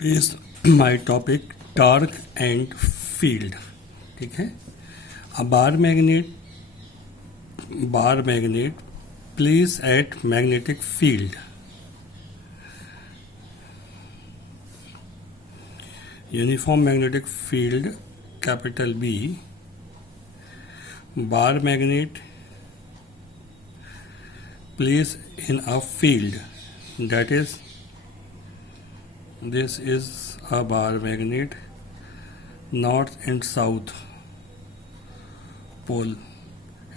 Is my topic torque and field. ठीक है। A bar magnet place at magnetic field. Uniform magnetic field capital B, bar magnet place in a field, that is, this is a bar magnet, north and south pole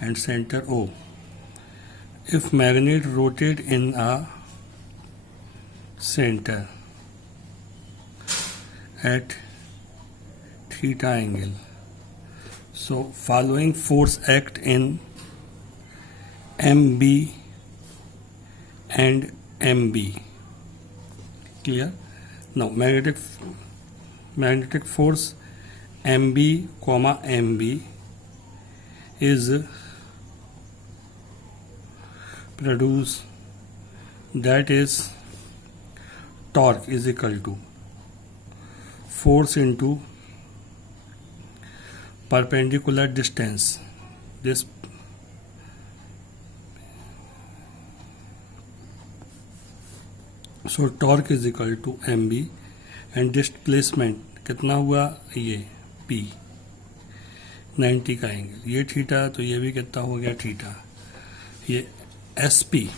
and center O. If magnet rotate in a center at theta angle, so following force act in MB and MB. Clear? Now magnetic force MB comma MB is produced, that is torque is equal to force into perpendicular distance. This so torque is equal to M B and displacement कितना हुआ, ये P 90 का angle, ये theta, तो ये भी कितना हो गया थीटा, ये S P.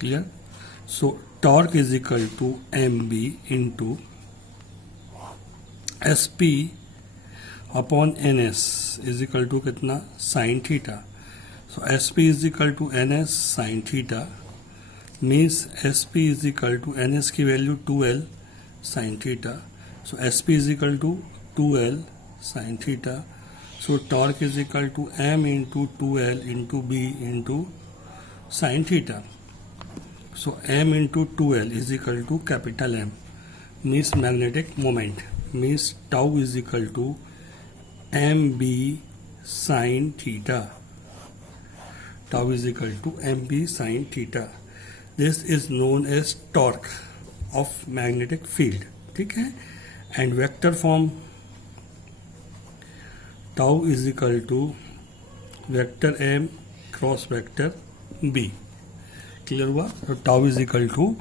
Clear? So torque is equal to M B into S P upon N S is equal to कितना, sine theta. So S P is equal to N S sine theta, means S P is equal to N S की value 2L sine theta. So S P is equal to 2L sine theta. So torque is equal to M into 2L into B into sign theta. So m into 2L is equal to capital M, means magnetic moment, means tau is equal to M B sine theta. Tau is equal to M B sine theta. This is known as torque of magnetic field. ठीक है। And vector form tau is equal to vector M cross vector B. Clear हुआ? तो tau is equal to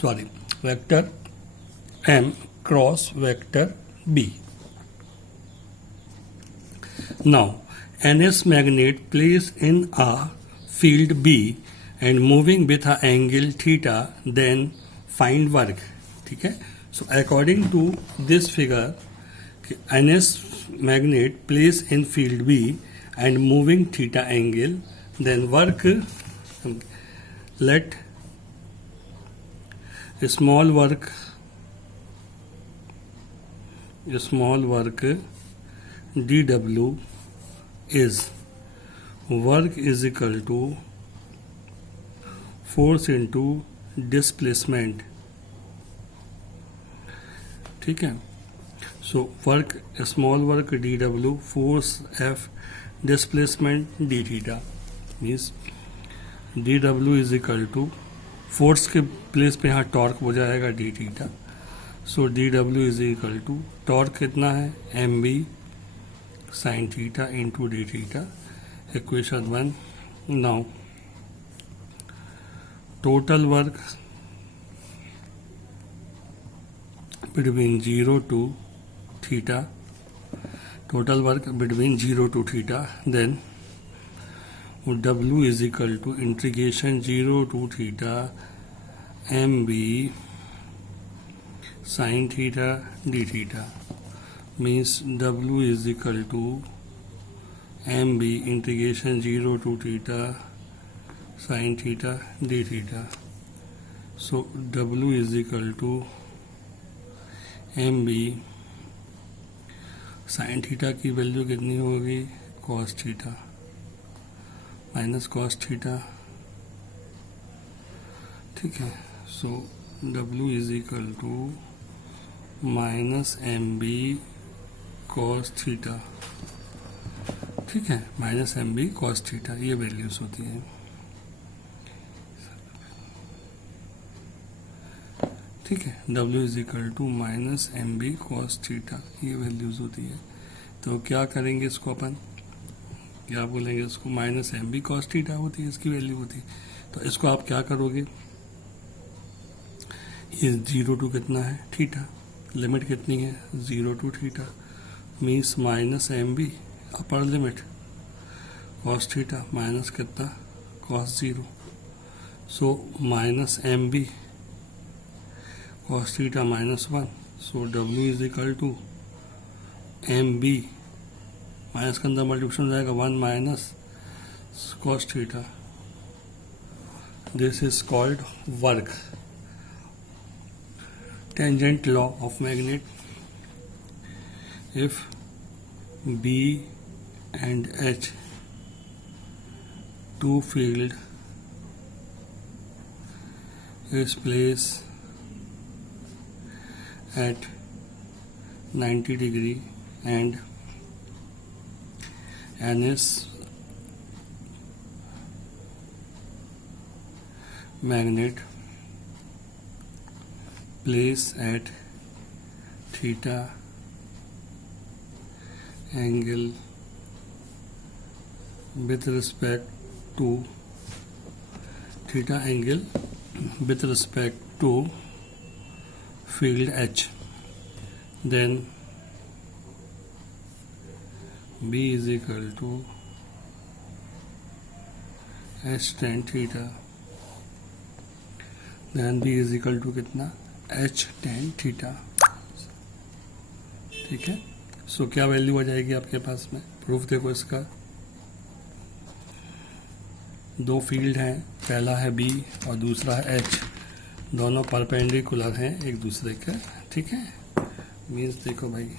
sorry vector M cross vector B. Now NS magnet placed in a field B and moving with a angle theta, then find work. ठीक है। So according to this figure, NS magnet placed in field B and moving theta angle, then work, let small work dW is work is equal to force into displacement। ठीक है। So work small work dW, force F, displacement d theta, means dW is equal to force के place पे यहाँ torque हो जाएगा d theta. So dW is equal to torque कितना है, M B sine theta into d theta. Equation 1. Now total work between 0 to theta, total work between 0 to theta, then W is equal to integration 0 to theta MB sin theta d theta, means W is equal to MB integration 0 to theta sin theta d theta। So W is equal to MB sin theta की value कितनी होगी, cos theta minus cos theta। ठीक है। So W is equal to minus MB cos theta। ठीक है, minus M B cos theta, ये values होती हैं। ठीक है, W is equal to minus M B cos theta, ये वैल्यूज होती है। तो क्या करेंगे इसको अपन, क्या बोलेंगे इसको, minus M B cos theta होती है, इसकी वैल्यू होती है। तो इसको आप क्या करोगे, ये 0 टू कितना है थीटा, लिमिट कितनी है 0 to theta, means minus M B upper limit cos theta minus कितना cos 0, so minus M B cos theta minus 1, so W is equal to M B, minus के अंदर मल्टीप्लिकेशन हो जाएगा 1 minus cos theta. This is called work, tangent law of magnet. If B and H, two field is placed at 90 degree and N is magnet place at theta angle with respect to theta angle with respect to field H, then B is equal to H tan theta, then B is equal to कितना H tan theta, ठीक है। सो क्या value आ जाएगी आपके पास में, proof देखो इसका, दो फील्ड हैं, पहला है B और दूसरा है H, दोनों परपेंडिकुलर हैं एक दूसरे के, ठीक है। मीन्स देखो भाई,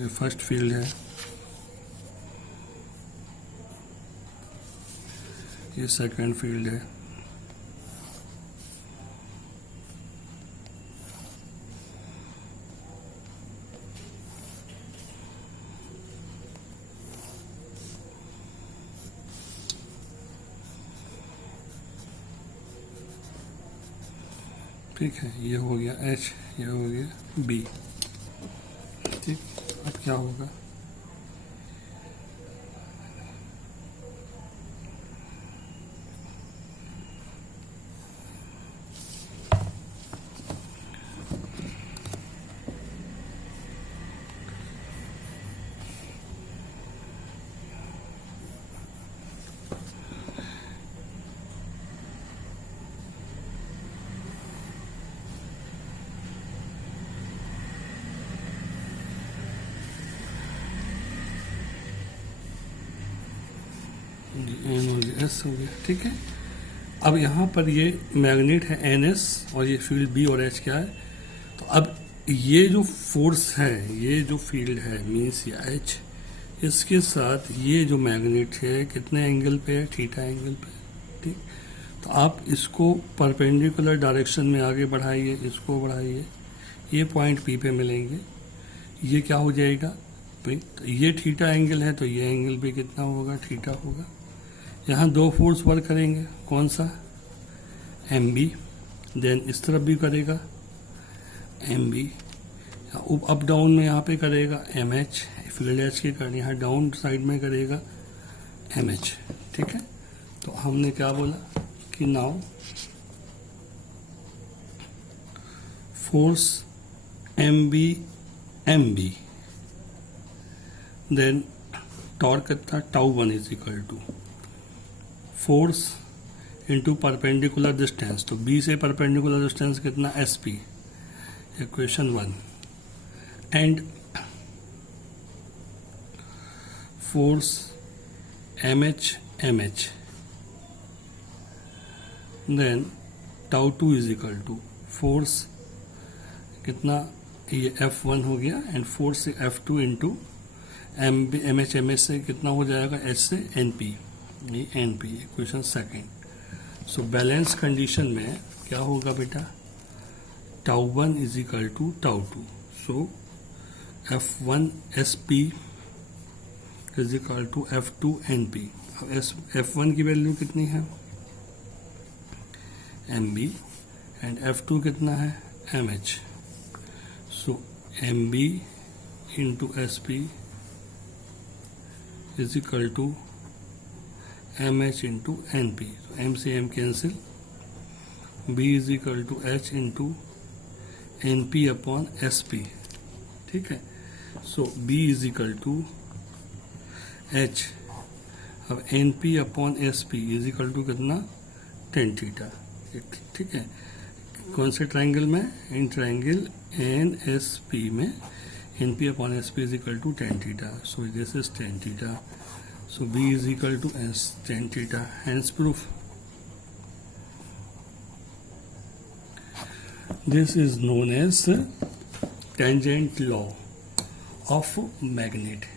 ये फर्स्ट फील्ड है, ये सेकंड फील्ड है, ठीक है। ये हो गया H, ये हो गया B, ठीक। अब क्या होगा, N हो गया, S हो गया, ठीक है। अब यहाँ पर ये मैग्नेट है NS और ये फील्ड B और H क्या है, तो अब ये जो फोर्स है, ये जो फील्ड है मीन्स ये H, इसके साथ ये जो मैग्नेट है कितने एंगल पे है, थीटा एंगल पे, ठीक। तो आप इसको परपेंडिकुलर डायरेक्शन में आगे बढ़ाइए, इसको बढ़ाइए, ये पॉइंट P पे मिलेंगे, ये क्या हो जाएगा भाई, तो ये थीटा एंगल है तो ये एंगल भी कितना होगा, थीटा होगा। यहाँ दो फोर्स वर्क करेंगे, कौन सा, एम बी, देन इस तरफ भी करेगा एम बी, अप डाउन में यहाँ पे करेगा एम एच, फील्ड एच के कारण यहाँ डाउन साइड में करेगा एम एच, ठीक है। तो हमने क्या बोला कि now force M B, then torque कितना tau 1 is equal to force into perpendicular distance, तो B से परपेंडिकुलर डिस्टेंस कितना SP, equation 1, and force MH, then tau 2 is equal to force कितना, ये F1 हो गया, एंड फोर्स से F2 into MH से कितना हो जाएगा, H से NP, ये NP, equation second. So balance condition में क्या होगा बेटा, τ1 is equal to τ2. So F1 SP is equal to F2 NP. अब F1 की वैल्यू कितनी है, MB, एंड F2 कितना है, MH. सो MB into SP is equal to MH into NP. तो M से M cancel, B is equal to H into NP upon SP. ठीक है. सो B is equal to H. अब NP upon SP is equal to कितना, tan theta. ठीक है. कौन से ट्राइंगल में, इन ट्राइंगल NSP में NP upon SP is equal to tan theta. So this is tan theta. So B is equal to S tan theta. Hence proof. This is known as tangent law of magnet.